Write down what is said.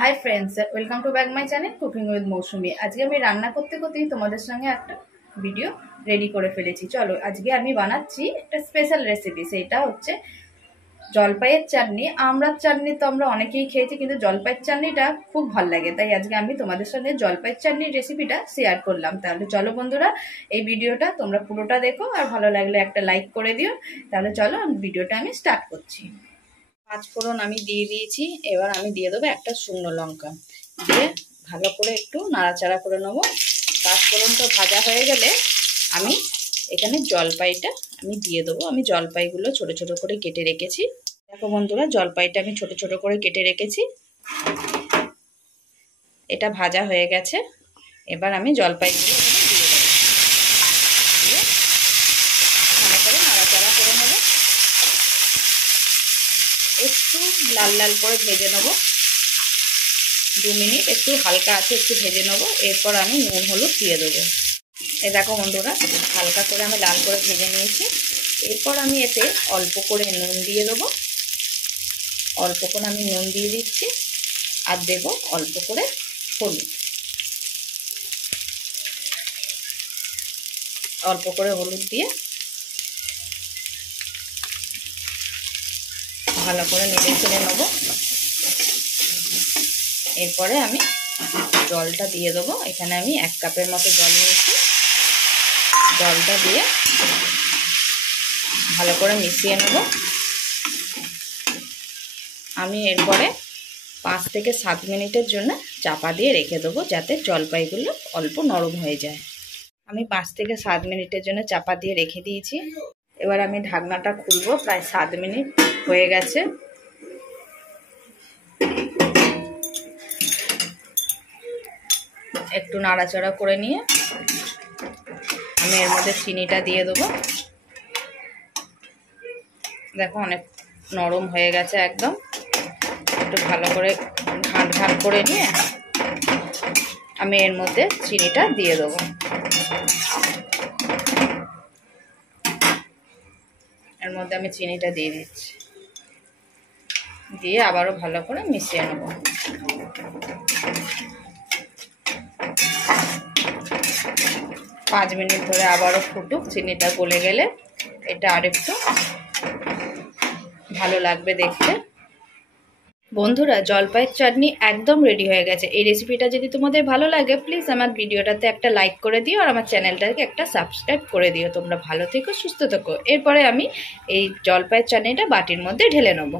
High friends, welcome to back my channel cooking with Moushumi. আজকে আমি রান্না করতে করতেই তোমাদের সঙ্গে একটা ভিডিও রেডি করে ফেলেছি। চলো, আজকে আমি বানাচ্ছি একটা স্পেশাল রেসিপি। সেটা হচ্ছে জলপাইয়ের চাটনি। আমড়ার চাটনি তো আমরা অনেকেই খেয়েছি, কিন্তু জলপাইয়ের চাটনিটা খুব ভালো লাগে, তাই আজকে আমি তোমাদের সঙ্গে জলপাইয়ের চাটনির রেসিপিটা শেয়ার করলাম। তাহলে চলো বন্ধুরা, এই ভিডিওটা তোমরা পুরোটা দেখো, আর ভালো লাগলে একটা লাইক করে দিও। তাহলে চলো ভিডিওটা আমি স্টার্ট করছি। পাঁচফোড়ন আমি দিয়ে দিয়েছি, এবার আমি দিয়ে দেবো একটা শুকনো লঙ্কা, দিয়ে ভালো করে একটু নাড়াচাড়া করে নেবো। পাঁচফোড়নটা ভাজা হয়ে গেলে আমি এখানে জলপাইটা আমি দিয়ে দেবো। আমি জলপাইগুলো ছোট ছোট করে কেটে রেখেছি। দেখো বন্ধুরা, জলপাইটা আমি ছোট ছোট করে কেটে রেখেছি। এটা ভাজা হয়ে গেছে, এবার আমি জলপাইগুলো দিয়ে দেবো, দিয়ে ভালো করে নাড়াচাড়া করে নেবো। একটু লাল লাল করে ভেজে নেবো, 2 মিনিট একটু হালকা আছে একটু ভেজে নেবো। এরপর আমি নুন হলুদ দিয়ে দেবো। এই দেখো বন্ধুরা, হালকা করে আমি লাল করে ভেজে নিয়েছি। এরপর আমি এতে অল্প করে নুন দিয়ে দেবো। অল্প করে আমি নুন দিয়ে দিচ্ছি, আর দেবো অল্প করে হলুদ। অল্প করে হলুদ দিয়ে ভালো করে নেড়ে চেড়ে নেবো। এরপরে আমি জলটা দিয়ে দেবো। এখানে আমি 1 কাপের মতো জল নিয়েছি। জলটা দিয়ে ভালো করে মিশিয়ে নেব। আমি এরপরে 5 থেকে 7 মিনিটের জন্য চাপা দিয়ে রেখে দেবো, যাতে জলপাইগুলো অল্প নরম হয়ে যায়। আমি 5 থেকে 7 মিনিটের জন্য চাপা দিয়ে রেখে দিয়েছি। এবার আমি ঢাকনাটা খুলবো। প্রায় 7 মিনিট হয়ে গেছে। একটু নাড়াচাড়া করে নিয়ে আমি এর মধ্যে চিনিটা দিয়ে দেবো। দেখো অনেক নরম হয়ে গেছে একদম। একটু ভালো করে ঘাঁট ঘাঁট করে নিয়ে আমি এর মধ্যে চিনিটা দিয়ে দেবো। এর মধ্যে আমি চিনিটা দিয়ে দিচ্ছি, দিয়ে আবারও ভালো করে মিশিয়ে নেব। পাঁচ মিনিট ধরে আবারও ফুটুক। চিনিটা গলে গেলে এটা আরেকটু ভালো লাগবে দেখতে। বন্ধুরা, জলপাইয়ের চাটনি একদম রেডি হয়ে গেছে। এই রেসিপিটা যদি তোমাদের ভালো লাগে, প্লিজ আমার ভিডিওটাতে একটা লাইক করে দিও, আর আমার চ্যানেলটাকে একটা সাবস্ক্রাইব করে দিও। তোমরা ভালো থেকো, সুস্থ থেকো। এরপরে আমি এই জলপাইয়ের চাটনিটা বাটির মধ্যে ঢেলে নেবো।